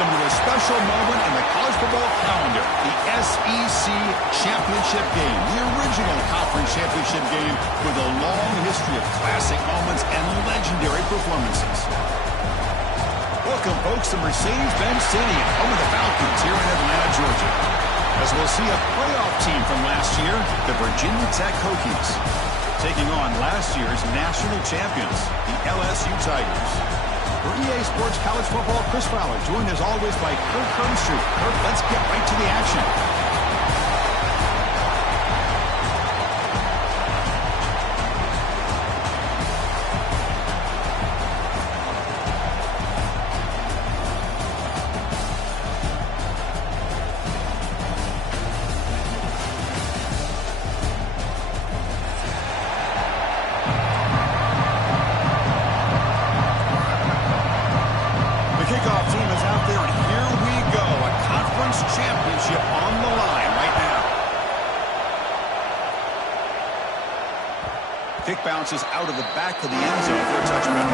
Welcome to a special moment in the college football calendar, the SEC Championship Game, the original conference championship game with a long history of classic moments and legendary performances. Welcome, folks, to Mercedes-Benz Stadium, home of the Falcons here in Atlanta, Georgia. As we'll see a playoff team from last year, the Virginia Tech Hokies, taking on last year's national champions, the LSU Tigers. For EA Sports College Football, Chris Fowler, joined as always by Kirk Herbstreit. Kirk, let's get right to the action. Kickoff team is out there, and here we go. A conference championship on the line right now. Kick bounces out of the back of the end zone for a touchback.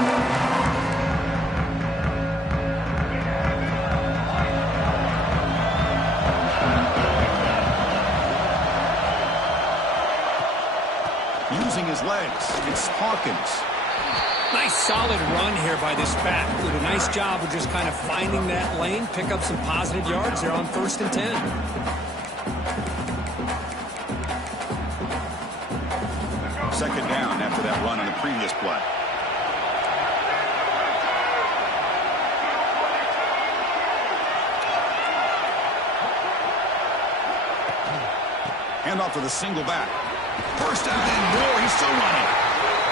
Using his legs, it's Hawkins. Nice solid run here by this back. Did a nice job of just kind of finding that lane, pick up some positive yards there on 1st and 10. Second down after that run on the previous play. Handoff to the single back. First down and more. He's still running.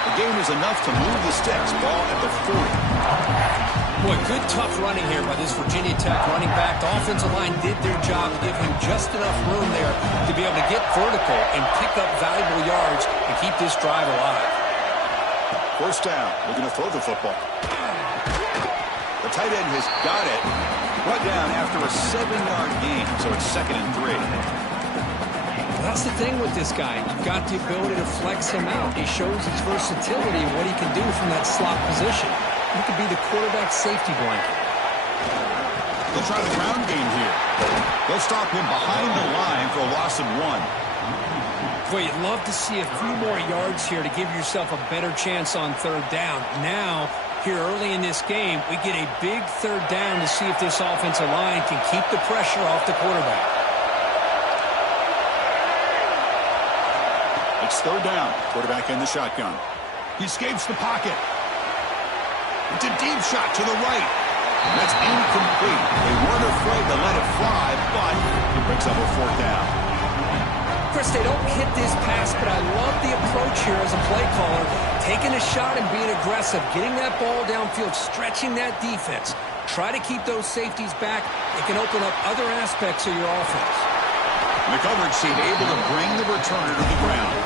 The gain is enough to move the sticks. Ball at the 40. Boy, good tough running here by this Virginia Tech running back. The offensive line did their job, give him just enough room there to be able to get vertical and pick up valuable yards and keep this drive alive. First down. Looking to throw the football. The tight end has got it. Brought down after a 7-yard gain, so it's 2nd and 3. That's the thing with this guy. You've got the ability to flex him out. He shows his versatility and what he can do from that slot position. He could be the quarterback safety blanket. They'll try the ground game here. They'll stop him behind the line for a loss of 1. Boy, you'd love to see a few more yards here to give yourself a better chance on 3rd down. Now, here early in this game, we get a big 3rd down to see if this offensive line can keep the pressure off the quarterback. It's 3rd down. Quarterback in the shotgun. He escapes the pocket. It's a deep shot to the right. That's incomplete. They weren't afraid to let it fly, but he picks up a 4th down. Chris, they don't hit this pass, but I love the approach here as a play caller. Taking a shot and being aggressive, getting that ball downfield, stretching that defense. Try to keep those safeties back. It can open up other aspects of your offense. The coverage team able to bring the returner to the ground.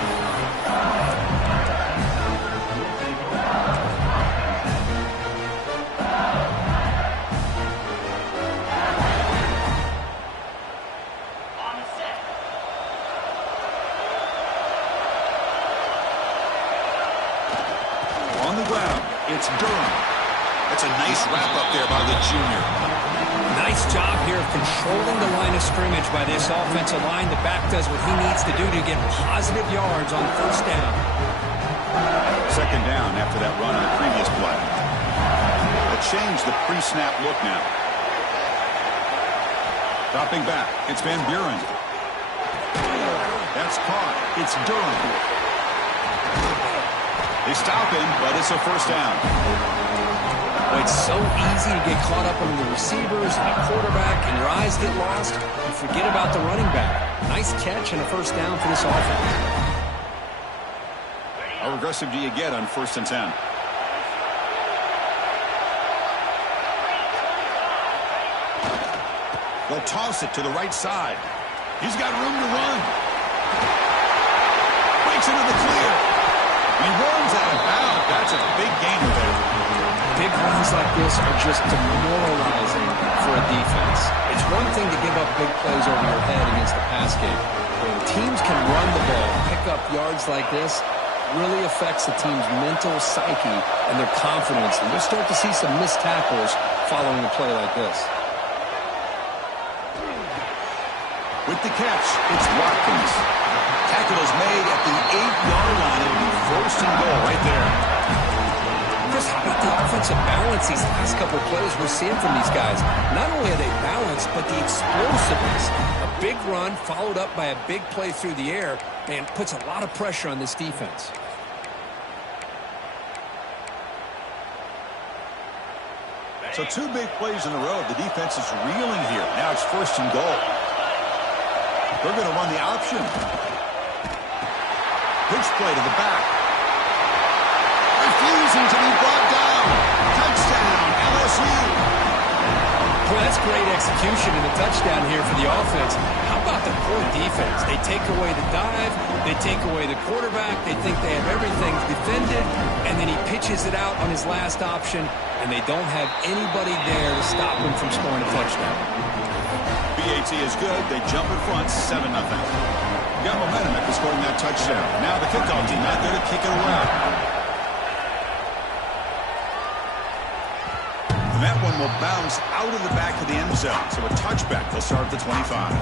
On the ground, it's Durham. That's a nice wrap-up there by the junior. Nice job here of controlling the line of scrimmage by this offensive line. The back does what he needs to do to get positive yards on 1st down. 2nd down after that run on the previous play. A change the pre-snap look now. Dropping back, it's Van Buren. That's caught. It's Durham. They stop him, but it's a 1st down. Well, it's so easy to get caught up on the receivers and the quarterback, and your eyes get lost. You forget about the running back. Nice catch and a 1st down for this offense. How aggressive do you get on 1st and 10? They'll toss it to the right side. He's got room to run. Breaks into the clear. He runs out of bounds. That's a big gainer there. Big runs like this are just demoralizing for a defense. It's one thing to give up big plays over your head against the pass game. When teams can run the ball, pick up yards like this, really affects the team's mental psyche and their confidence. And you'll start to see some missed tackles following a play like this. With the catch, it's Watkins. Tackle is made at the 8-yard line. It'll be first and goal right there. Chris, how about the offensive balance these last couple of plays we're seeing from these guys? Not only are they balanced, but the explosiveness. A big run followed up by a big play through the air, and puts a lot of pressure on this defense. So 2 big plays in a row. The defense is reeling here. Now it's first and goal. They're going to run the option. Pitch play to the back. Refusing to be brought down. Touchdown, LSU. Well, that's great execution and a touchdown here for the offense. How about the poor defense? They take away the dive. They take away the quarterback. They think they have everything defended. And then he pitches it out on his last option. And they don't have anybody there to stop him from scoring a touchdown. BAT is good. They jump in front, 7-0. Got momentum after scoring that touchdown. Now the kickoff team out there to kick it away. And that one will bounce out of the back of the end zone. So a touchback. They'll start at the 25.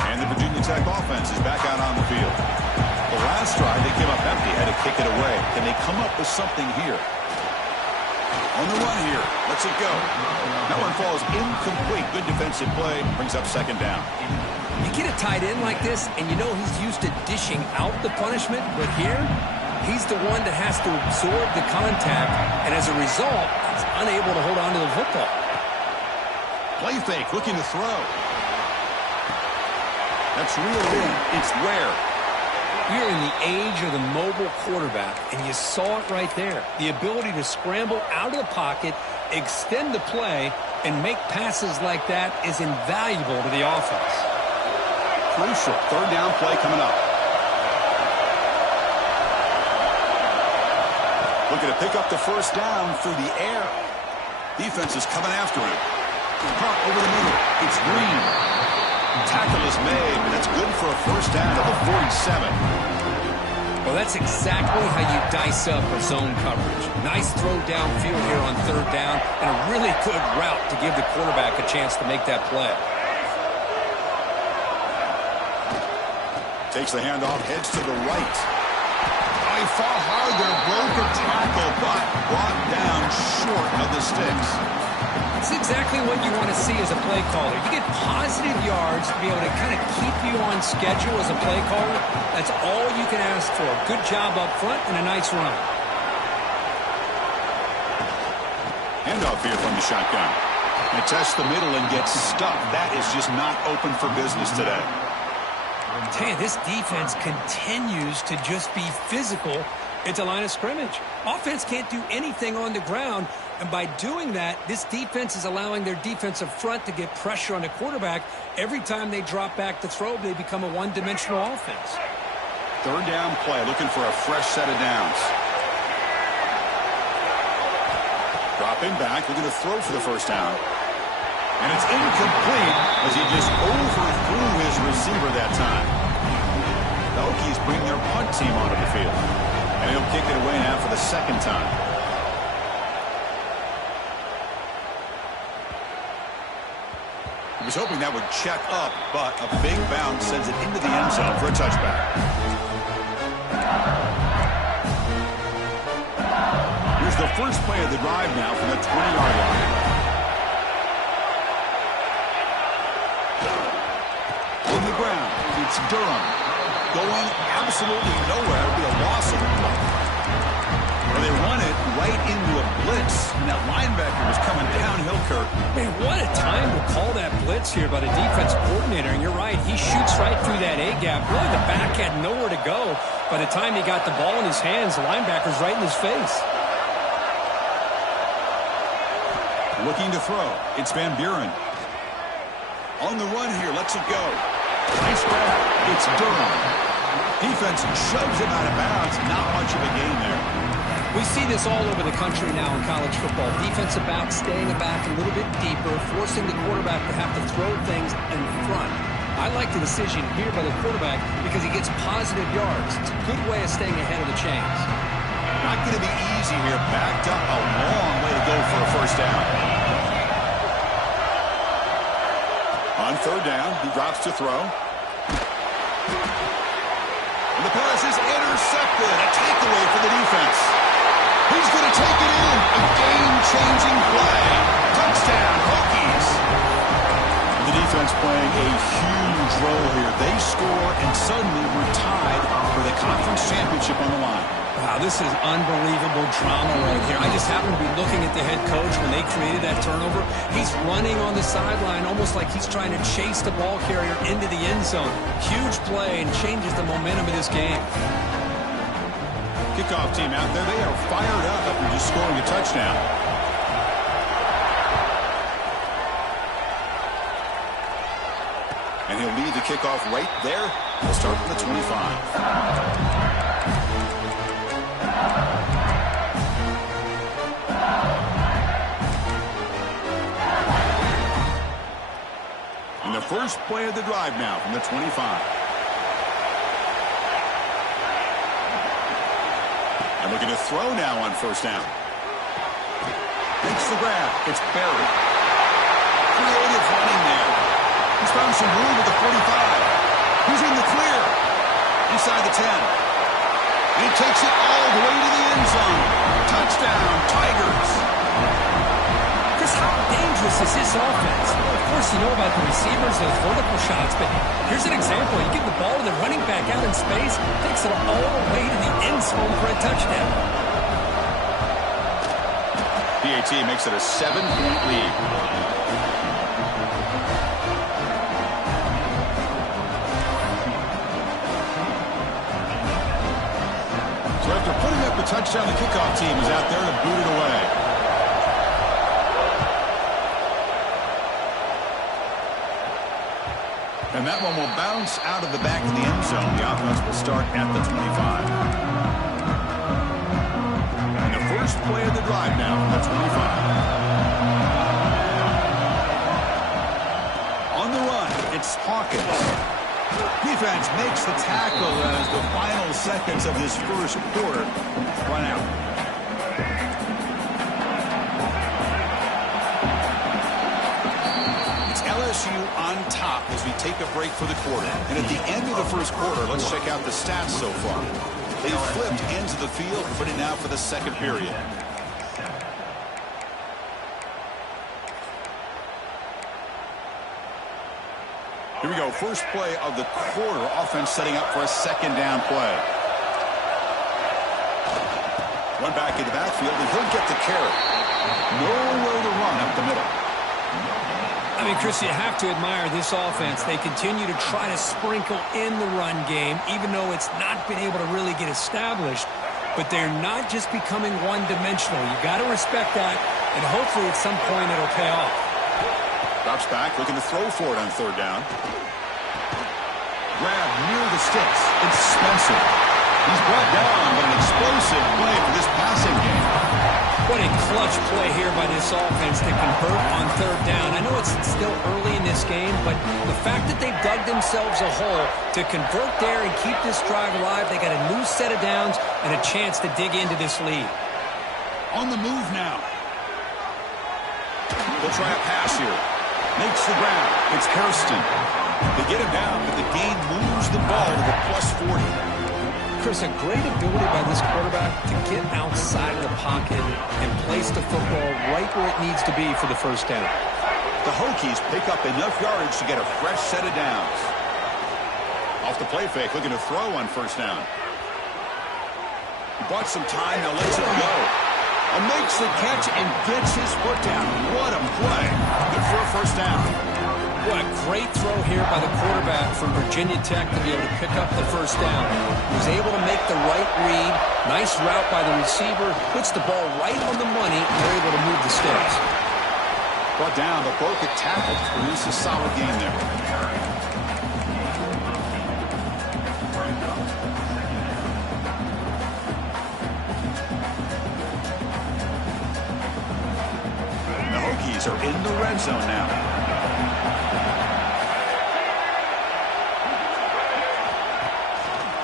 And the Virginia Tech offense is back out on the field. The last drive, they came up empty, had to kick it away. Can they come up with something here? On the run here. Lets it go. That one falls incomplete. Good defensive play. Brings up second down. You get a tight end like this, and you know he's used to dishing out the punishment. But here, he's the one that has to absorb the contact. And as a result, he's unable to hold on to the football. Play fake, looking to throw. That's reeled in. It's rare. We're in the age of the mobile quarterback, and you saw it right there. The ability to scramble out of the pocket, extend the play, and make passes like that is invaluable to the offense. Crucial. Third down play coming up. Looking to pick up the first down through the air. Defense is coming after him. Pump over the middle. It's Green. Tackle is made, but that's good for a first down at the 47. Well, that's exactly how you dice up a zone coverage. Nice throw downfield here on third down, and a really good route to give the quarterback a chance to make that play. Takes the handoff, heads to the right. Oh, he fought hard there, broke a tackle, but brought down short of the sticks. It's exactly what you want to see as a play caller. You get positive yards to be able to kind of keep you on schedule as a play caller. That's all you can ask for. Good job up front and a nice run. Handoff here from the shotgun. They test the middle and get stuck. That is just not open for business today. I tell you, this defense continues to just be physical at the line of scrimmage. Offense can't do anything on the ground, and by doing that, this defense is allowing their defensive front to get pressure on the quarterback. Every time they drop back to throw, they become a one-dimensional offense. Third down play, looking for a fresh set of downs. Dropping back, looking to throw for the first down. And it's incomplete as he just overthrew his receiver that time. The Hokies bring their punt team onto the field. And he'll kick it away now for the second time. He was hoping that would check up, but a big bounce sends it into the end zone for a touchback. Here's the first play of the drive now from the 20-yard line. On the ground, it's Durham. Going absolutely nowhere. It would be a loss of the play. Well, they run it right into a blitz, and that linebacker was coming downhill, Kurt. Man, what a time to call that blitz here by the defense coordinator. And you're right, he shoots right through that A-gap. Really, the back had nowhere to go. By the time he got the ball in his hands, the linebacker's right in his face. Looking to throw. It's Van Buren. On the run here, lets it go. Nice grab. It's Durham. Defense shoves him out of bounds. Not much of a gain there. We see this all over the country now in college football. Defensive backs staying back a little bit deeper, forcing the quarterback to have to throw things in front. I like the decision here by the quarterback because he gets positive yards. It's a good way of staying ahead of the chains. Not going to be easy here. Backed up a long way to go for a first down. On third down, he drops to throw. And the pass is intercepted. A takeaway for the defense. He's going to take it in. A game-changing play. Touchdown, Hokies. The defense playing a huge role here. They score, and suddenly we're tied for the conference championship on the line. Wow, this is unbelievable drama right here. I just happen to be looking at the head coach when they created that turnover. He's running on the sideline almost like he's trying to chase the ball carrier into the end zone. Huge play and changes the momentum of this game. Kickoff team out there, they are fired up after just scoring a touchdown. And he'll lead the kickoff right there. He'll start from the 25. And the first play of the drive now from the 25. And looking to throw now on first down. Makes the grab. It's buried. Creative running there. He's found some room at the 45. He's in the clear. Inside the 10. And he takes it all the way to the end zone. Touchdown, Tigers. Chris, how dangerous is this offense? Well, of course, you know about the receivers, those vertical shots, but here's an example. You give the ball to the running back out in space, takes it all the way to the end zone for a touchdown. PAT makes it a 7-point lead. So after putting up the touchdown, the kickoff team is out there to boot it away. And that one will bounce out of the back of the end zone. The offense will start at the 25. And the first play of the drive now from the 25. On the run, it's Hawkins. Defense makes the tackle as the final seconds of this first quarter run out. It's LSU on top as we take a break for the quarter. And at the end of the first quarter, let's check out the stats so far. They flipped into the field, putting now for the second period. Here we go, first play of the quarter. Offense setting up for a second down play. One back in the backfield, and he'll get the carry. Nowhere to run up the middle. I mean, Chris, you have to admire this offense. They continue to try to sprinkle in the run game, even though it's not been able to really get established. But they're not just becoming one-dimensional. You got to respect that, and hopefully at some point it'll pay off. Drops back, looking to throw for it on third down. Grab near the sticks. It's Spencer. He's brought down, but an explosive play for this passing game. What a clutch play here by this offense to convert on third down. I know it's still early in this game, but the fact that they've dug themselves a hole to convert there and keep this drive alive, they got a new set of downs and a chance to dig into this lead. On the move now. They'll try a pass here. Makes the ground. It's Kirsten. They get him down, but the gain moves the ball to the +40. Chris, a great ability by this quarterback to get outside of the pocket and place the football right where it needs to be for the first down. The Hokies pick up enough yardage to get a fresh set of downs. Off the play fake, looking to throw on first down. He bought some time, now lets it go. And makes the catch and gets his foot down. What a play. Good for a first down. What a great throw here by the quarterback from Virginia Tech to be able to pick up the first down. He was able to make the right read. Nice route by the receiver. Puts the ball right on the money, and they're able to move the sticks. Brought down, but broke a tackle. Produced a solid game there. The Hokies are in the red zone now.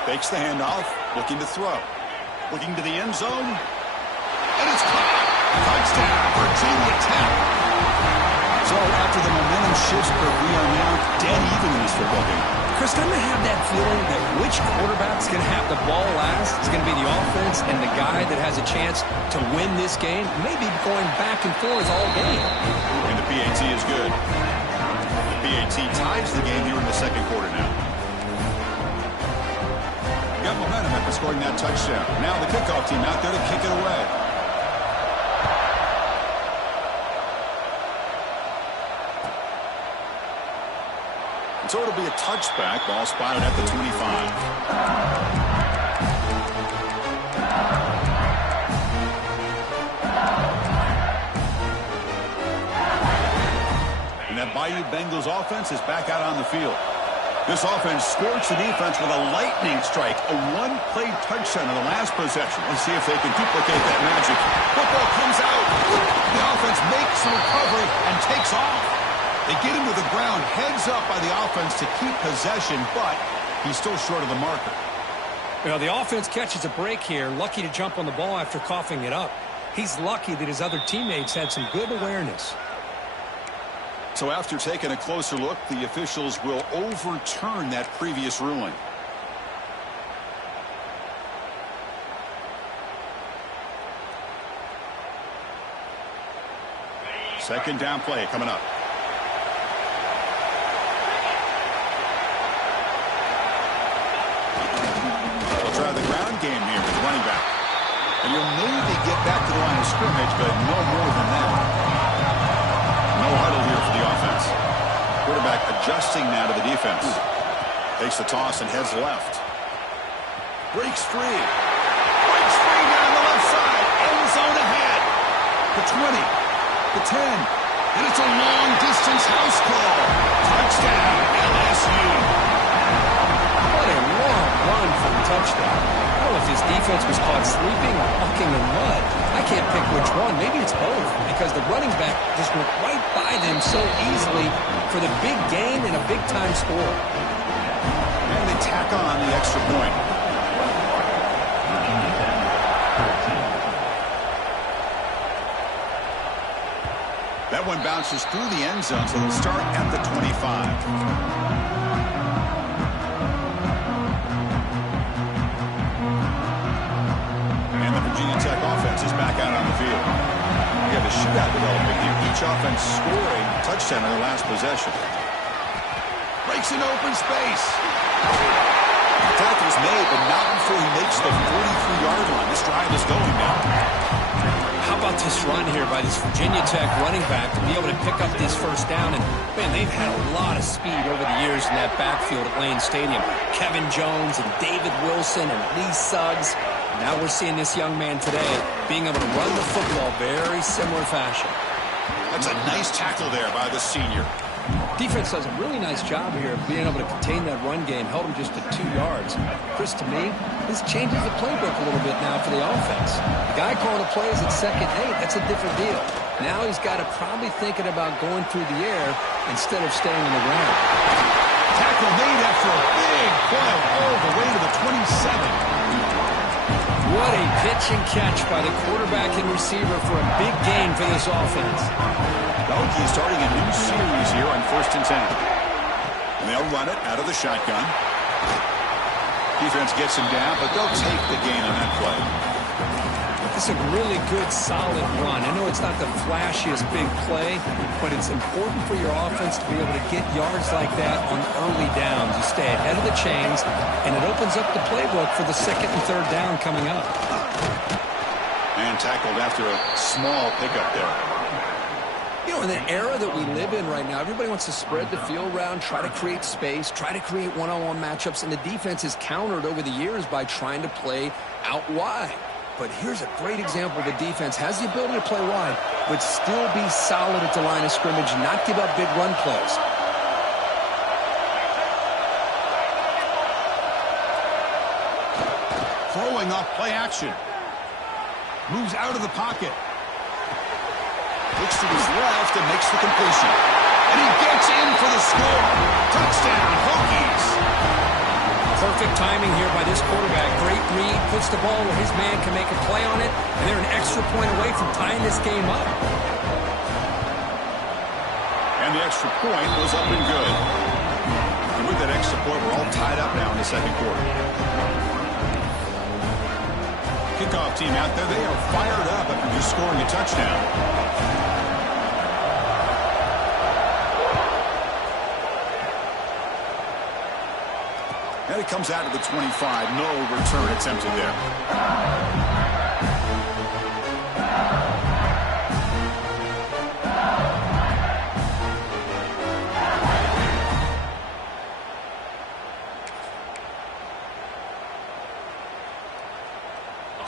Fakes the handoff, looking to throw. Looking to the end zone. And it's caught. Touchdown, Virginia Tech. So after the momentum shifts, we are now dead even in this football game. Chris, I'm going to have that feeling that which quarterback's going to have the ball last is going to be the offense, and the guy that has a chance to win this game may be going back and forth all game. And the PAT is good. The PAT ties the game here in the second quarter now. Got momentum after scoring that touchdown. Now the kickoff team out there to kick it away. So it'll be a touchback. Ball spotted at the 25. And that Bayou Bengals offense is back out on the field. This offense scorched the defense with a lightning strike. A one-play touchdown in the last possession. Let's see if they can duplicate that magic. Football comes out. The offense makes the recovery and takes off. They get him to the ground, heads up by the offense to keep possession, but he's still short of the marker. You know, the offense catches a break here, lucky to jump on the ball after coughing it up. He's lucky that his other teammates had some good awareness. So after taking a closer look, the officials will overturn that previous ruling. Second down play coming up. Try the ground game here with the running back. And you'll maybe get back to the line of scrimmage, but no more than that. No huddle here for the offense. Quarterback adjusting now to the defense. Takes the toss and heads left. Breaks free. Breaks free down the left side. End zone ahead. The 20. The 10. And it's a long-distance house call. Touchdown, LSU. What a long run for the touchdown. I don't know if his defense was caught sleeping or walking in mud. I can't pick which one. Maybe it's both, because the running back just went right by them so easily for the big gain and a big-time score. And they tack on the extra point. That one bounces through the end zone, so they'll start at the 25. Virginia Tech offense is back out on the field. We have a shootout developing here. Each offense scoring a touchdown in their last possession. Breaks in open space. Tackle's made, but not before he makes the 43-yard line. This drive is going now. How about this run here by this Virginia Tech running back to be able to pick up this first down? And, man, they've had a lot of speed over the years in that backfield at Lane Stadium. Kevin Jones and David Wilson and Lee Suggs. Now we're seeing this young man today being able to run the football very similar fashion. That's a nice tackle there by the senior. Defense does a really nice job here of being able to contain that run game, held him just to 2 yards. Chris, to me, this changes the playbook a little bit now for the offense. The guy calling the plays at 2nd and 8, that's a different deal. Now he's got to probably thinking about going through the air instead of staying on the ground. Tackle made after a big play all the way to the 27. What a pitch and catch by the quarterback and receiver for a big gain for this offense. The Hokies starting a new series here on 1st and 10. And they'll run it out of the shotgun. Defense gets him down, but they'll take the gain on that play. This is a really good, solid run. I know it's not the flashiest big play, but it's important for your offense to be able to get yards like that on early downs. You stay ahead of the chains, and it opens up the playbook for the 2nd and 3rd down coming up. And tackled after a small pickup there. You know, in the era that we live in right now, everybody wants to spread the field around, try to create space, try to create one-on-one matchups, and the defense is countered over the years by trying to play out wide. But here's a great example. The defense has the ability to play wide, but still be solid at the line of scrimmage, not give up big run plays. Throwing off play action. Moves out of the pocket. Looks to his left and makes the completion. And he gets in for the score. Touchdown, Hokies. Perfect timing here by this quarterback. Great read, puts the ball where his man can make a play on it, and they're an extra point away from tying this game up. And the extra point was up and good. And with that extra point, we're all tied up now in the second quarter. Kickoff team out there, they are fired up after just scoring a touchdown. And it comes out of the 25. No return attempted there.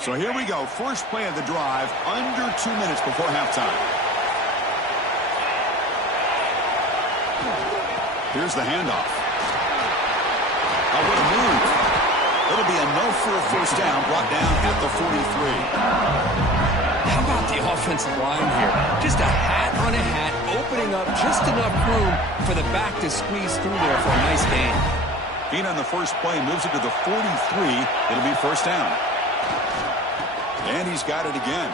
So here we go. First play of the drive, under 2 minutes before halftime. Here's the handoff. Oh, what a move. It'll be a no for a first down, brought down at the 43. How about the offensive line here? Just a hat on a hat, opening up just enough room for the back to squeeze through there for a nice gain. Being on the first play moves it to the 43. It'll be first down. And he's got it again.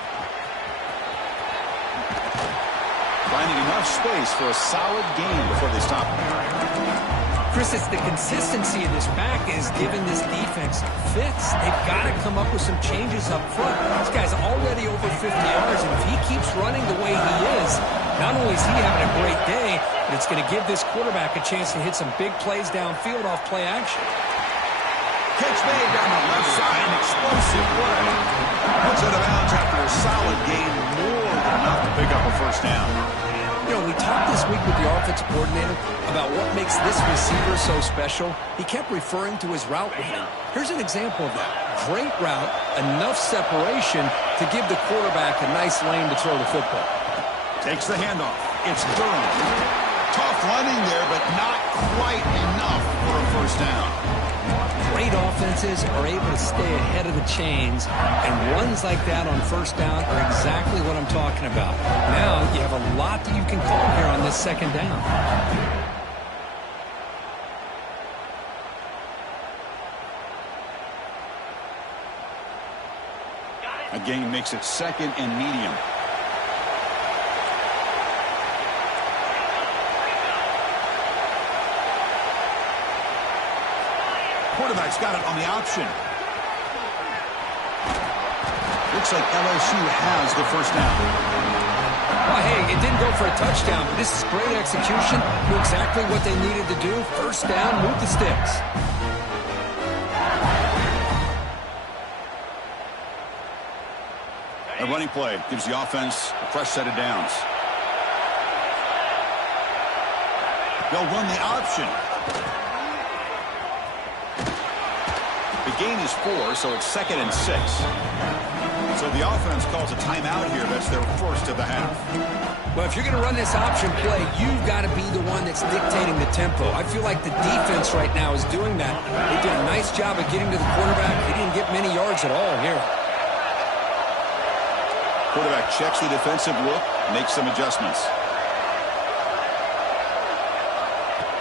Finding enough space for a solid gain before they stop him. Chris, it's the consistency of this back is giving this defense fits. They've got to come up with some changes up front. This guy's already over 50 yards, and if he keeps running the way he is, not only is he having a great day, but it's going to give this quarterback a chance to hit some big plays downfield off play action. Catch made down the left side, an explosive play. Puts it out of bounds after a solid gain, more than enough to pick up a first down. You know, we talked this week with the offensive coordinator about what makes this receiver so special. He kept referring to his route running. Here's an example of that. Great route, enough separation to give the quarterback a nice lane to throw the football. Takes the handoff. It's Durham. Tough running there, but not quite enough for a first down. Great offenses are able to stay ahead of the chains, and runs like that on first down are exactly what I'm talking about. Now you have a lot that you can call here on this second down. A gain makes it second and medium. Quarterback's got it on the option. Looks like LSU has the first down. Well, hey, it didn't go for a touchdown, but this is great execution. Knew exactly what they needed to do. First down, move the sticks. A running play gives the offense a fresh set of downs. They'll run the option. The gain is 4, so it's 2nd and 6. So the offense calls a timeout here. That's their first of the half. Well, if you're going to run this option play, you've got to be the one that's dictating the tempo. I feel like the defense right now is doing that. They did a nice job of getting to the quarterback. He didn't get many yards at all here. Quarterback checks the defensive look, makes some adjustments.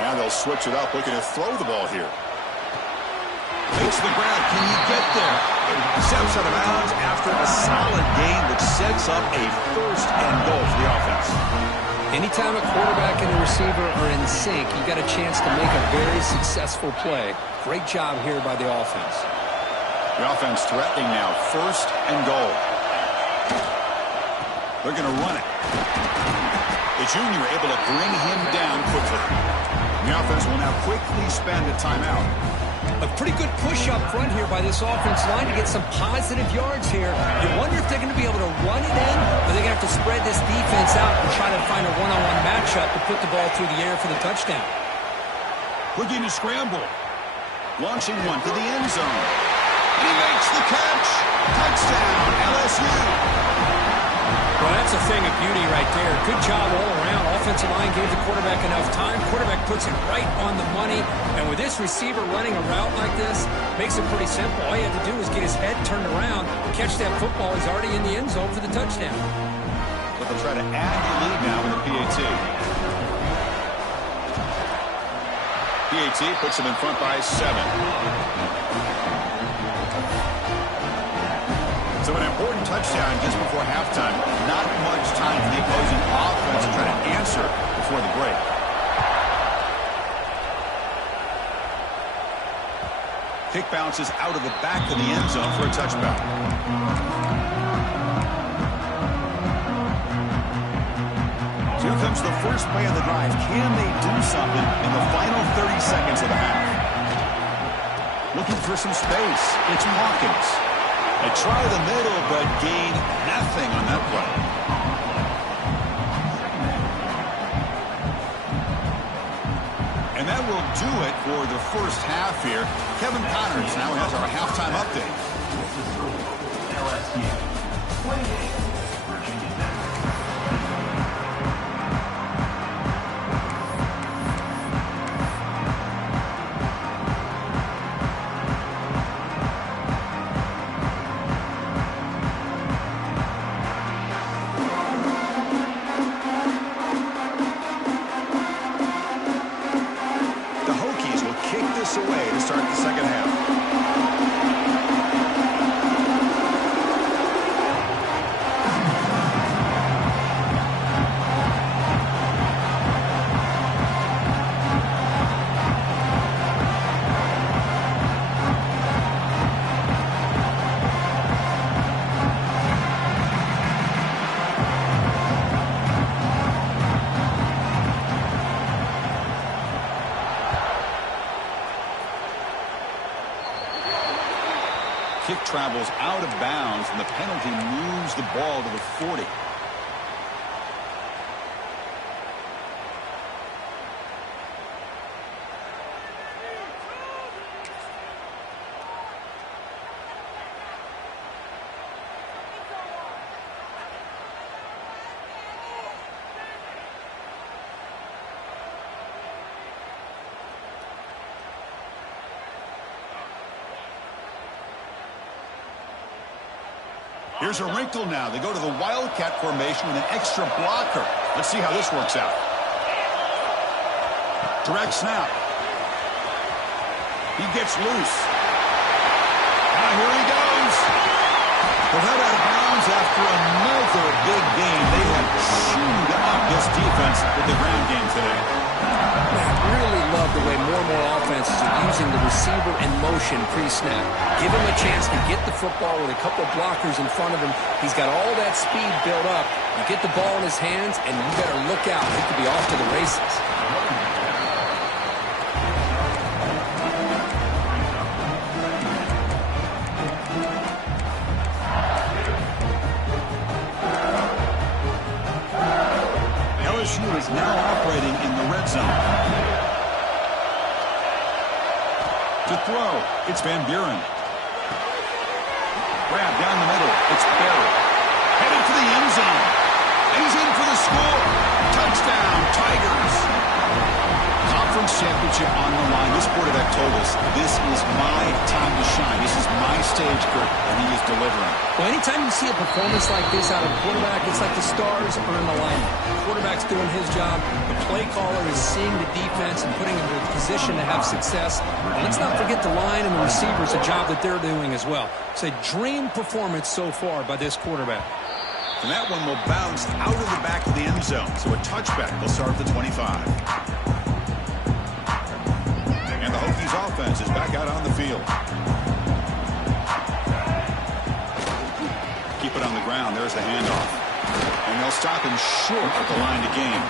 Now they'll switch it up, looking to throw the ball here. Makes the ground. Can he get there? Steps out of bounds after a solid gain, which sets up a first and goal for the offense. Anytime a quarterback and a receiver are in sync, you got a chance to make a very successful play. Great job here by the offense. The offense threatening now, first and goal. They're going to run it. The junior able to bring him down quickly. The offense will now quickly spend a timeout. A pretty good push up front here by this offense line to get some positive yards here. You wonder if they're going to be able to run it in, or they're going to have to spread this defense out and try to find a one-on-one matchup to put the ball through the air for the touchdown. Looking to scramble. Launching one to the end zone. And he makes the catch. Touchdown, LSU. Well, that's a thing of beauty right there. Good job all around. Offensive line gave the quarterback enough time. Quarterback puts it right on the money. And with this receiver running a route like this, makes it pretty simple. All you have to do is get his head turned around, catch that football. He's already in the end zone for the touchdown. But they'll try to add the lead now with the PAT. PAT puts them in front by 7. So an important touchdown just before halftime. Not much time for the opposing offense to try to answer before the break. Kick bounces out of the back of the end zone for a touchback. So here comes the first play of the drive. Can they do something in the final 30 seconds of the half? Looking for some space. It's Hawkins. They try the middle, but gain nothing on that play. And that will do it for the first half here. Kevin Connors now has our halftime update. LSU 28, Virginia Tech. Away to start the second half. Kick travels out of bounds, and the penalty moves the ball to the 40. Here's a wrinkle now. They go to the Wildcat formation with an extra blocker. Let's see how this works out. Direct snap. He gets loose. Now here he goes. They're head out of bounds after another big game. They have chewed up this defense with the ground game today. I really love the way more and more offenses are using the receiver in motion pre-snap. Give him a chance to get the football with a couple blockers in front of him. He's got all that speed built up. You get the ball in his hands, and you better look out. He could be off to the races. LSU is now operating in the red zone. To throw, it's Van Buren. Grab down the middle, it's Barrett. Headed for the end zone. And he's in for the score. Touchdown, Tigers. Conference championship on the line. This quarterback told us, this is my time to shine. This is my stage, Kurt, and he is delivering. Well, anytime you see a performance like this out of a quarterback, it's like the stars are in alignment. The quarterback's doing his job. The play caller is seeing the defense and putting him in a position to have success. And let's not forget the line and the receivers, a job that they're doing as well. It's a dream performance so far by this quarterback. And that one will bounce out of the back of the end zone. So a touchback will start at the 25. And the Hokies offense is back out on the field. Keep it on the ground. There's the handoff. And they'll stop him short at the line to gain.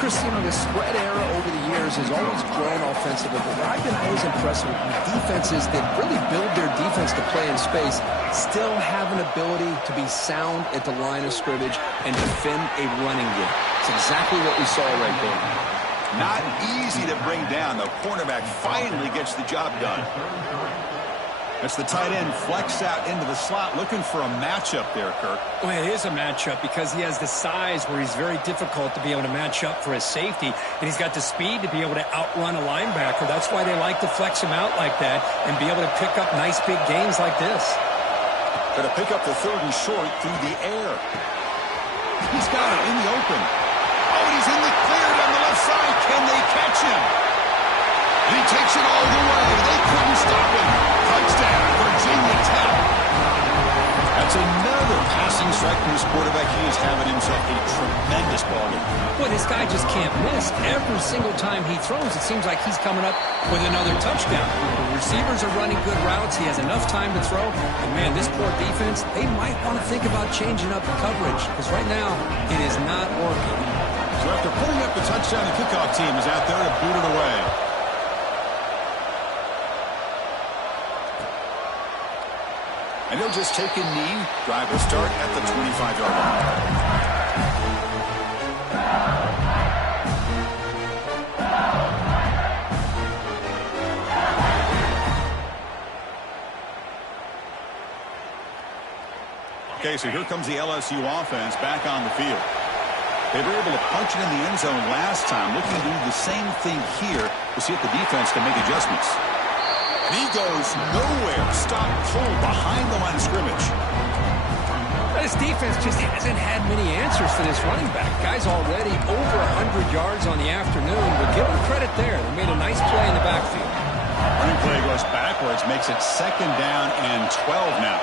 Chris, you know, the spread era over the years has always grown offensively, but I've been always impressed with defenses that really build their defense to play in space, still have an ability to be sound at the line of scrimmage and defend a running game. It's exactly what we saw right there. Not easy to bring down. The cornerback finally gets the job done. That's the tight end flexed out into the slot, looking for a matchup there, Kirk. Well, it is a matchup because he has the size where he's very difficult to be able to match up for his safety, and he's got the speed to be able to outrun a linebacker. That's why they like to flex him out like that and be able to pick up nice big gains like this. Got to pick up the third and short through the air. He's got it in the open. Oh, and he's in the clear down the left side. Can they catch him? And he takes it all the way. They couldn't stop him. Touchdown, Virginia Tech. That's another passing strike from his quarterback. He is having himself a tremendous ball game. Boy, this guy just can't miss. Every single time he throws, it seems like he's coming up with another touchdown. The receivers are running good routes. He has enough time to throw. And, man, this poor defense, they might want to think about changing up the coverage because right now it is not working. So after putting up the touchdown, the kickoff team is out there to boot it away. And he'll just take a knee. Drive will start at the 25-yard line. Okay, so here comes the LSU offense back on the field. They were able to punch it in the end zone last time. Looking to do the same thing here to see if the defense can make adjustments. And he goes nowhere. Stop cold behind the line of scrimmage. This defense just hasn't had many answers for this running back. Guy's already over 100 yards on the afternoon, but give him credit there. They made a nice play in the backfield. Running play goes backwards, makes it 2nd down and 12 now.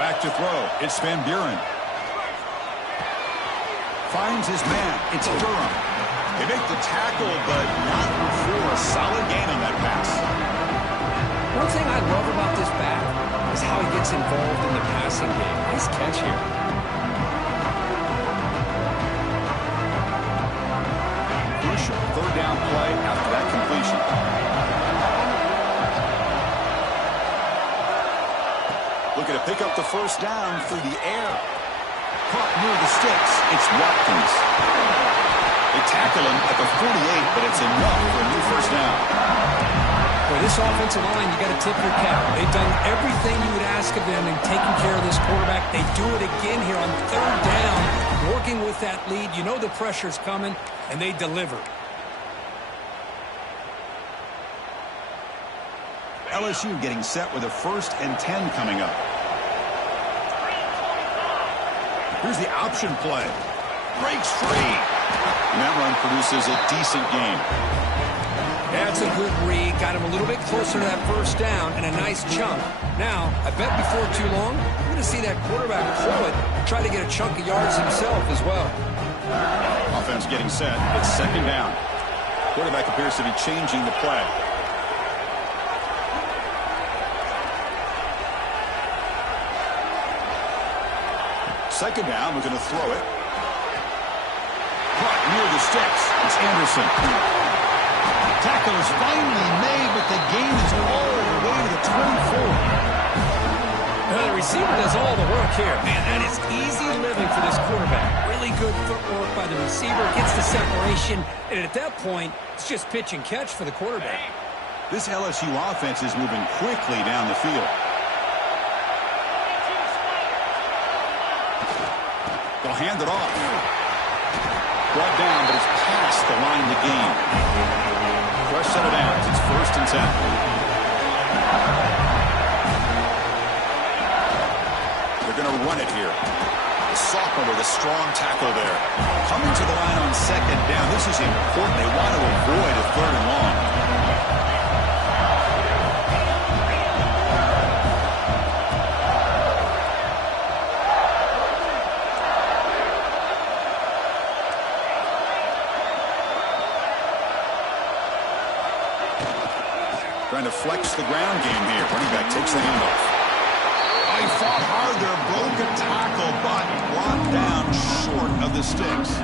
Back to throw. It's Van Buren. Finds his man. It's Durham. They make the tackle, but not before a solid gain on that pass. One thing I love about this back is how he gets involved in the passing game. Nice catch here. Crucial 3rd down play after that completion. Looking to pick up the 1st down through the air. Caught near the sticks. It's Watkins. They tackle him at the 48, but it's enough for a new 1st down. For this offensive line, you got to tip your cap. They've done everything you would ask of them in taking care of this quarterback. They do it again here on 3rd down, working with that lead. You know the pressure's coming, and they deliver. LSU getting set with a 1st and 10 coming up. Here's the option play. Breaks free. And that run produces a decent gain. That's a good read. Got him a little bit closer to that 1st down and a nice chunk. Now, I bet before too long, we're going to see that quarterback pull it, try to get a chunk of yards himself as well. Offense getting set. It's 2nd down. Quarterback appears to be changing the play. Second down, we're going to throw it. Caught near the sticks. It's Anderson. Tackle is finally made, but the gain is all the way to the 24. The receiver does all the work here. Man, that is easy living for this quarterback. Really good footwork by the receiver. Gets the separation, and at that point, it's just pitch and catch for the quarterback. This LSU offense is moving quickly down the field. They'll hand it off. Brought down, but it's past the line of the game. Fresh set of downs. It's 1st and 10. They're going to run it here. Sophomore with a strong tackle there. Coming to the line on 2nd down. This is important. They want to avoid a 3rd and long. Trying to flex the ground game here. Running back takes the handoff. He fought hard there, broke a tackle, but brought down short of the sticks.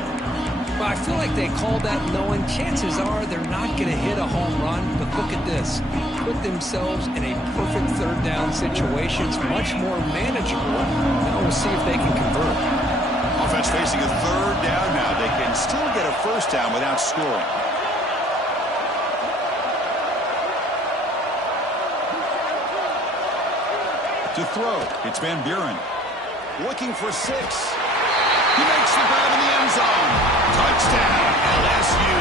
Well, I feel like they called that knowing chances are they're not going to hit a home run. But look at this. Put themselves in a perfect 3rd down situation. It's much more manageable. Now we'll see if they can convert. Offense facing a 3rd down now. They can still get a 1st down without scoring. To throw, it's Van Buren. Looking for 6. He makes the grab in the end zone. Touchdown, LSU.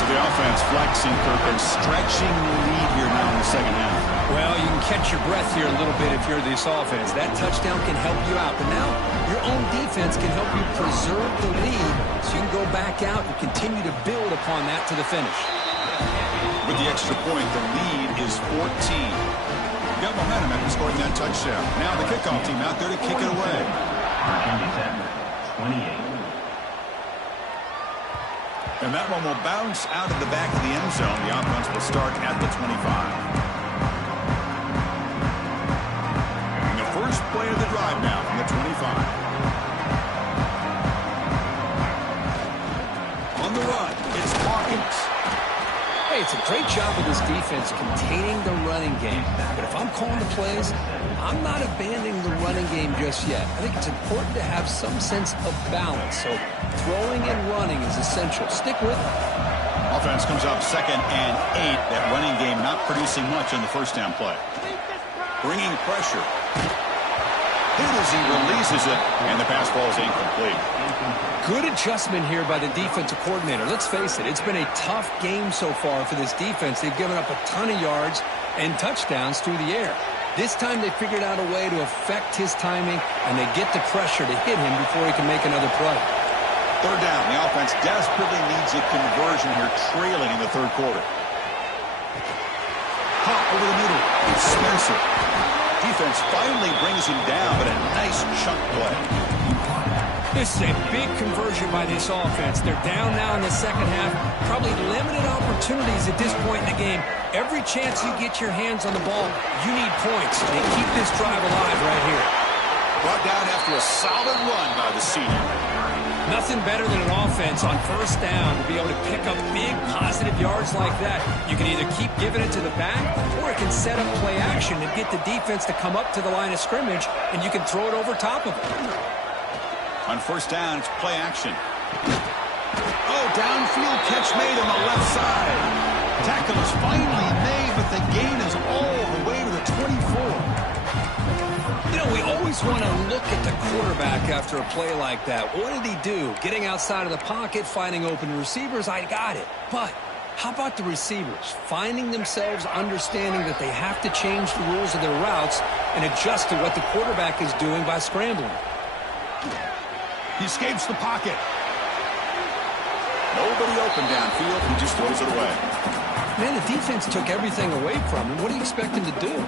So the offense flexing, Kirk, and stretching the lead here now in the 2nd half. Well, you can catch your breath here a little bit if you're this offense. That touchdown can help you out. But now your own defense can help you preserve the lead so you can go back out and continue to build upon that to the finish. With the extra point, the lead is 14. Got momentum after scoring that touchdown. Now the kickoff team out there to kick it away. Virginia Tech, 28. And that one will bounce out of the back of the end zone. The offense will start at the 25. And the first play of the drive now from the 25. On the run, it's Hawkins. Hey, it's a great job of this defense containing the running game. But if I'm calling the plays, I'm not abandoning the running game just yet. I think it's important to have some sense of balance. So throwing and running is essential. Stick with it. Offense comes up 2nd and 8. That running game not producing much on the first down play. Bringing pressure. Hit as he releases it, and the pass falls incomplete. Good adjustment here by the defensive coordinator. Let's face it, it's been a tough game so far for this defense. They've given up a ton of yards and touchdowns through the air. This time they figured out a way to affect his timing, and they get the pressure to hit him before he can make another play. Third down. The offense desperately needs a conversion here, trailing in the third quarter. Hop over the middle. It's Spencer. Defense finally brings him down, but a nice chunk play. This is a big conversion by this offense. They're down now in the second half. Probably limited opportunities at this point in the game. Every chance you get your hands on the ball, you need points. They keep this drive alive right here. Brought down after a solid run by the senior. Nothing better than an offense on first down to be able to pick up big positive yards like that. You can either keep giving it to the back, or it can set up play action and get the defense to come up to the line of scrimmage, and you can throw it over top of it. On first down, it's play action. Oh, downfield catch made on the left side. Tackle is finally made, but the gain is all the way to the 24. You know, we always want to look at the quarterback after a play like that. What did he do? Getting outside of the pocket, finding open receivers, I got it. But how about the receivers? Finding themselves understanding that they have to change the rules of their routes and adjust to what the quarterback is doing by scrambling. He escapes the pocket. Nobody open downfield. He just throws it away. Man, the defense took everything away from him. What do you expect him to do?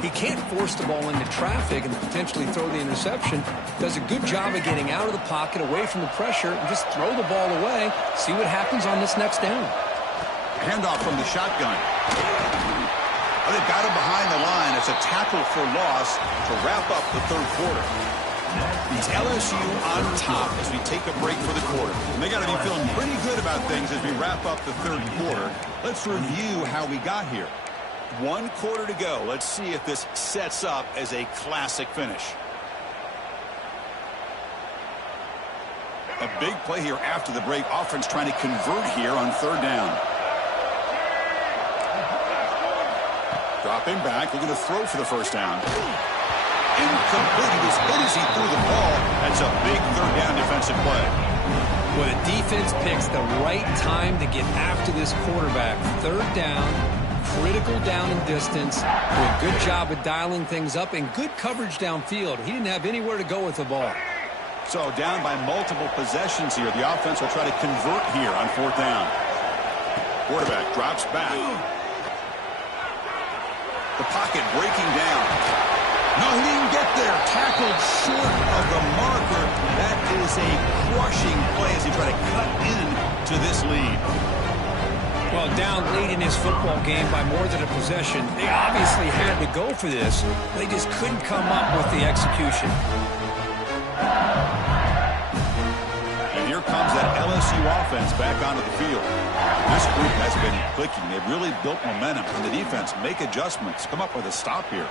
He can't force the ball into traffic and potentially throw the interception. Does a good job of getting out of the pocket, away from the pressure, and just throw the ball away. See what happens on this next down. Handoff from the shotgun. Oh, they've got him behind the line. It's a tackle for loss to wrap up the third quarter. It's LSU on top as we take a break for the quarter. And they got to be feeling pretty good about things as we wrap up the third quarter. Let's review how we got here. 1 quarter to go. Let's see if this sets up as a classic finish. A big play here after the break. Offense trying to convert here on third down. Dropping back, looking to throw for the first down. Incomplete. He was hit as he threw the ball. That's a big third down defensive play. Well, the defense picks the right time to get after this quarterback. Third down, critical down and distance. Do a good job of dialing things up and good coverage downfield. He didn't have anywhere to go with the ball. So down by multiple possessions here. The offense will try to convert here on fourth down. Quarterback drops back. The pocket breaking down. No, he didn't get there. Tackled short of the marker. That is a crushing play as he tried to cut in to this lead. Well, down late in his football game by more than a possession, they obviously had to go for this. They just couldn't come up with the execution. And here comes that LSU offense back onto the field. This group has been clicking. They've really built momentum. And the defense make adjustments. Come up with a stop here.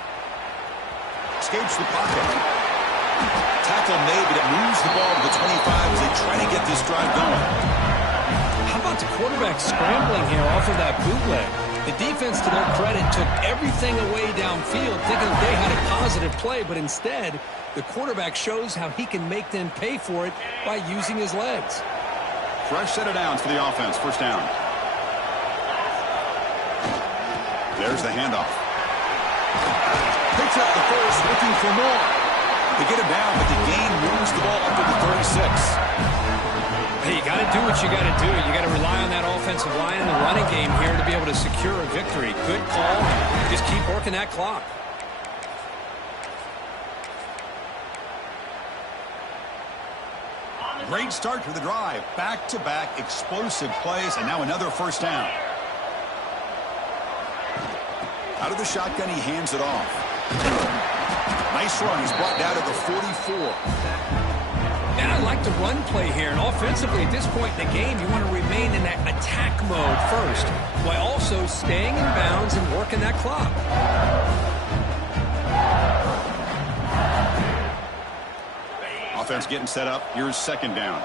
Escapes the pocket. Tackle made, but it moves the ball to the 25 as they try to get this drive going. How about the quarterback scrambling here off of that bootleg? The defense, to their credit, took everything away downfield, thinking they had a positive play, but instead, the quarterback shows how he can make them pay for it by using his legs. Fresh set of downs for the offense. First down. There's the handoff. Picks up the first, looking for more. They get him down, but the gain moves the ball up to the 36. Hey, you got to do what you got to do. You got to rely on that offensive line and the running game here to be able to secure a victory. Good call. Just keep working that clock. Great start to the drive. Back-to-back explosive plays, and now another first down. Out of the shotgun, he hands it off. Nice run. He's brought down to the 44. And I like the run play here. And offensively, at this point in the game, you want to remain in that attack mode first, while also staying in bounds and working that clock. Offense getting set up. Here's second down.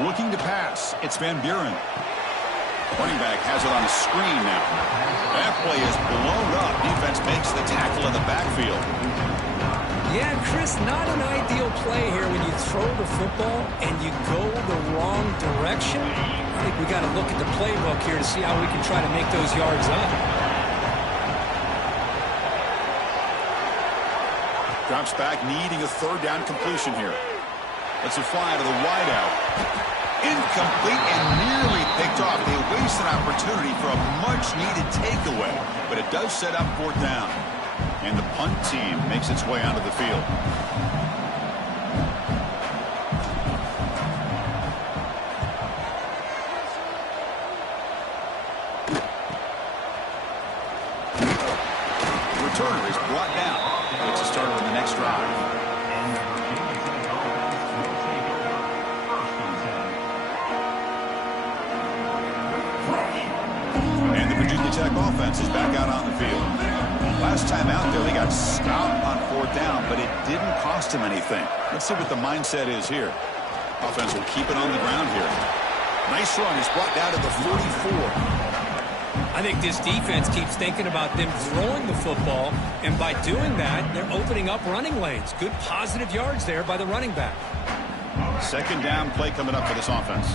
Looking to pass. It's Van Buren. Running back has it on a screen now. That play is blown up. Defense makes the tackle in the backfield. Yeah, Chris, not an ideal play here when you throw the football and you go the wrong direction. I think we got to look at the playbook here to see how we can try to make those yards up. Drops back, needing a third down completion here. Let's it fly to the wideout. Incomplete and nearly picked off. They waste an opportunity for a much-needed takeaway, but it does set up fourth down. And the punt team makes its way onto the field. The returner is brought down. It's a start on the next drive. And the Virginia Tech offense is back out on the field. Last time out there, they got stopped on fourth down, but it didn't cost them anything. Let's see what the mindset is here. Offense will keep it on the ground here. Nice run. It's brought down to the 44. I think this defense keeps thinking about them throwing the football, and by doing that, they're opening up running lanes. Good positive yards there by the running back. Second down play coming up for this offense.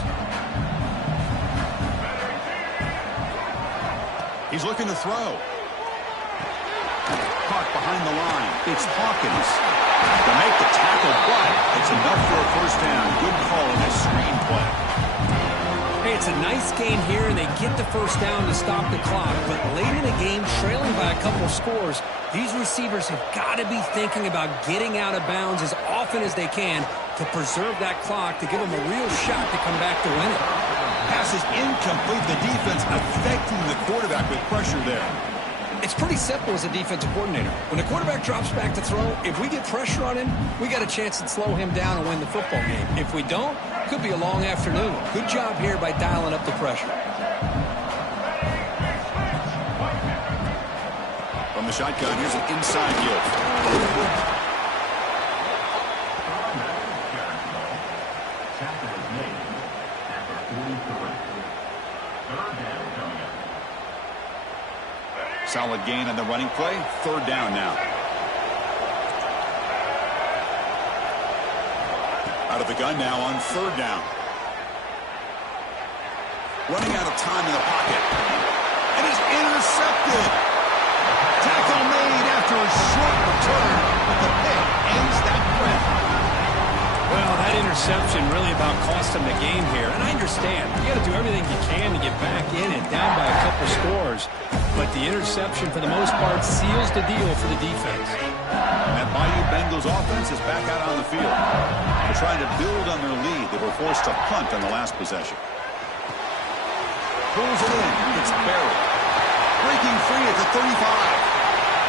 He's looking to throw. Caught behind the line. It's Hawkins to make the tackle, but it's enough for a first down. Good call in this screen play. Hey, it's a nice game here, and they get the first down to stop the clock. But late in the game, trailing by a couple of scores, these receivers have got to be thinking about getting out of bounds as often as they can to preserve that clock, to give them a real shot to come back to win it. Pass is incomplete. The defense affecting the quarterback with pressure there. It's pretty simple as a defensive coordinator. When the quarterback drops back to throw, if we get pressure on him, we got a chance to slow him down and win the football game. If we don't, it could be a long afternoon. Good job here by dialing up the pressure. From the shotgun, here's an inside give. Solid gain on the running play. Third down now. Out of the gun now on third down. Running out of time in the pocket. And he's intercepted. Tackle made after a short return, but the pick ends that play. Well, that interception really about cost him the game here. And I understand. You got to do everything you can to get back in and down by a couple scores. But the interception, for the most part, seals the deal for the defense. And that Bayou Bengals offense is back out on the field. They're trying to build on their lead. They were forced to punt on the last possession. Pulls it in. It's Barry. Breaking free at the 35.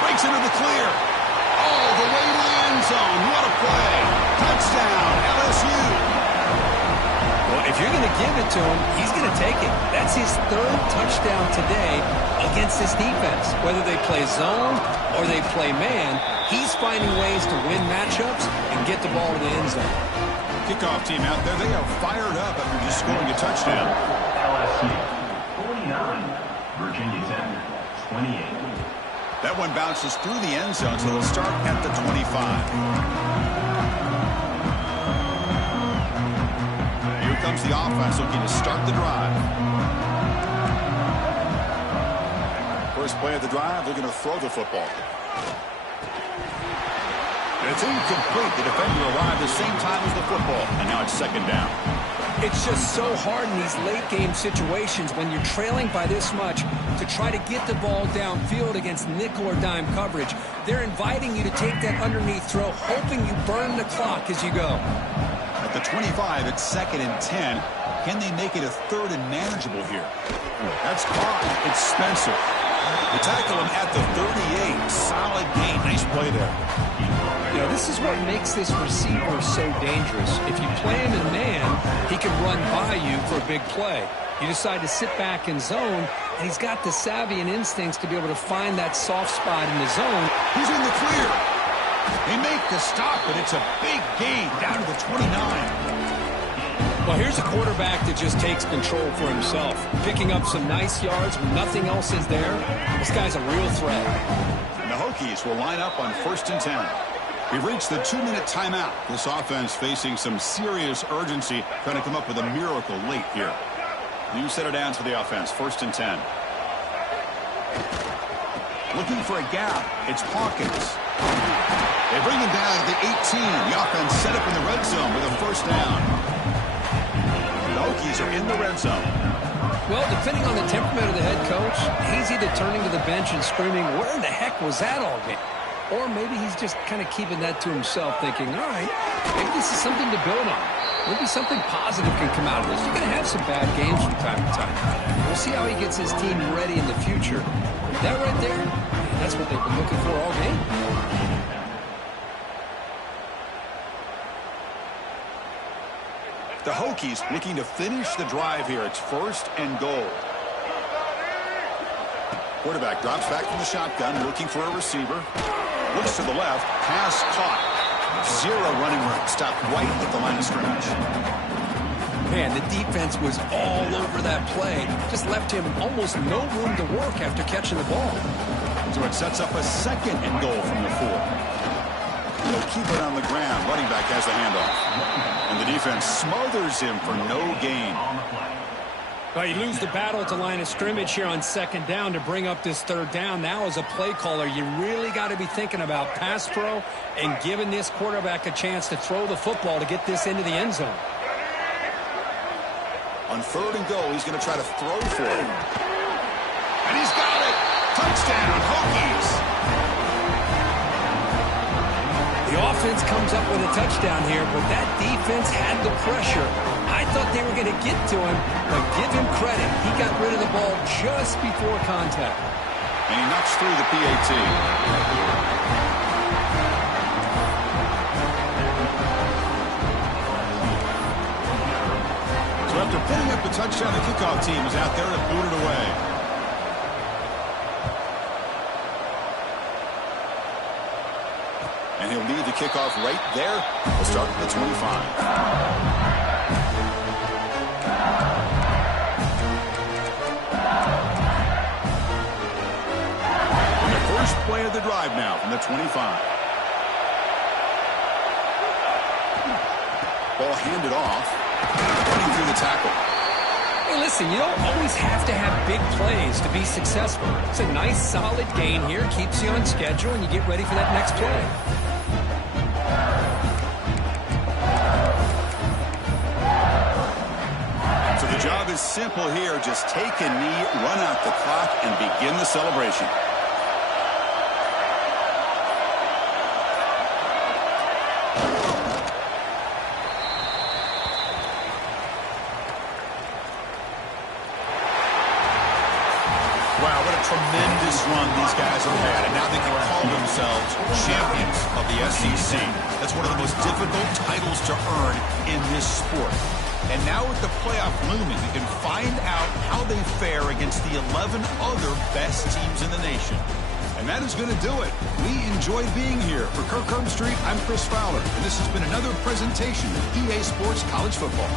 Breaks into the clear. All the way to the end zone. What a play. Touchdown, LSU. Well, if you're going to give it to him, he's going to take it. That's his third touchdown today against this defense. Whether they play zone or they play man, he's finding ways to win matchups and get the ball to the end zone. Kickoff team out there, they are fired up after just scoring a touchdown. LSU 49, Virginia Tech 28. That one bounces through the end zone, so they'll start at the 25. Here comes the offense looking to start the drive. First play of the drive, looking to throw the football. It's incomplete. The defender arrived the same time as the football, and now it's second down. It's just so hard in these late-game situations when you're trailing by this much to try to get the ball downfield against nickel or dime coverage. They're inviting you to take that underneath throw, hoping you burn the clock as you go. At the 25, it's 2nd and 10. Can they make it a 3rd and manageable here? That's caught. It's Spencer. They tackle him at the 38. Solid gain. Nice play there. You know, this is what makes this receiver so dangerous. If you play him in man, he can run by you for a big play. You decide to sit back in zone, and he's got the savvy and instincts to be able to find that soft spot in the zone. He's in the clear. They make the stop, but it's a big gain down to the 29. Well, here's a quarterback that just takes control for himself, picking up some nice yards when nothing else is there. This guy's a real threat. And the Hokies will line up on 1st and 10. We've reached the 2-minute timeout. This offense facing some serious urgency, trying to come up with a miracle late here. New set of downs for the offense, 1st and 10. Looking for a gap. It's Hawkins. They bring him down at the 18. The offense set up in the red zone with a 1st down. The Hokies are in the red zone. Well, depending on the temperament of the head coach, he's either turning to the bench and screaming, where in the heck was that all game? Or maybe he's just kind of keeping that to himself, thinking, all right, maybe this is something to build on. Maybe something positive can come out of this. You're going to have some bad games from time to time. We'll see how he gets his team ready in the future. That right there, that's what they've been looking for all game. The Hokies looking to finish the drive here. It's 1st and goal. Quarterback drops back from the shotgun, looking for a receiver. Looks to the left, pass caught. 0 running room, stopped right at the line of scrimmage. Man, the defense was all over that play. Just left him almost no room to work after catching the ball. So it sets up a 2nd and goal from the 4. They'll keep it on the ground. Running back has the handoff. And the defense smothers him for no gain. Well, you lose the battle at the line of scrimmage here on 2nd down to bring up this 3rd down. Now, as a play caller, you really got to be thinking about pass pro and giving this quarterback a chance to throw the football to get this into the end zone. On 3rd and goal, he's going to try to throw for it. And he's got it! Touchdown, Hokies! The offense comes up with a touchdown here, but that defense had the pressure. I thought they were going to get to him, but give him credit. He got rid of the ball just before contact. And he knocks through the PAT. So after putting up the touchdown, the kickoff team is out there to boot it away. And he'll lead the kickoff right there. We'll start at the 25. First play of the drive now from the 25. Ball handed off. Running through the tackle. Hey, listen, you don't always have to have big plays to be successful. It's a nice, solid gain here. Keeps you on schedule, and you get ready for that next play. So the job is simple here. Just take a knee, run out the clock, and begin the celebration. Wow, what a tremendous run these guys have had, and now they can call themselves champions of the SEC. That's one of the most difficult titles to earn in this sport. And now with the playoff looming, we can find out how they fare against the 11 other best teams in the nation. And that is going to do it. We enjoyed being here. For Kirk Herbstreit, I'm Chris Fowler, and this has been another presentation of EA Sports College Football.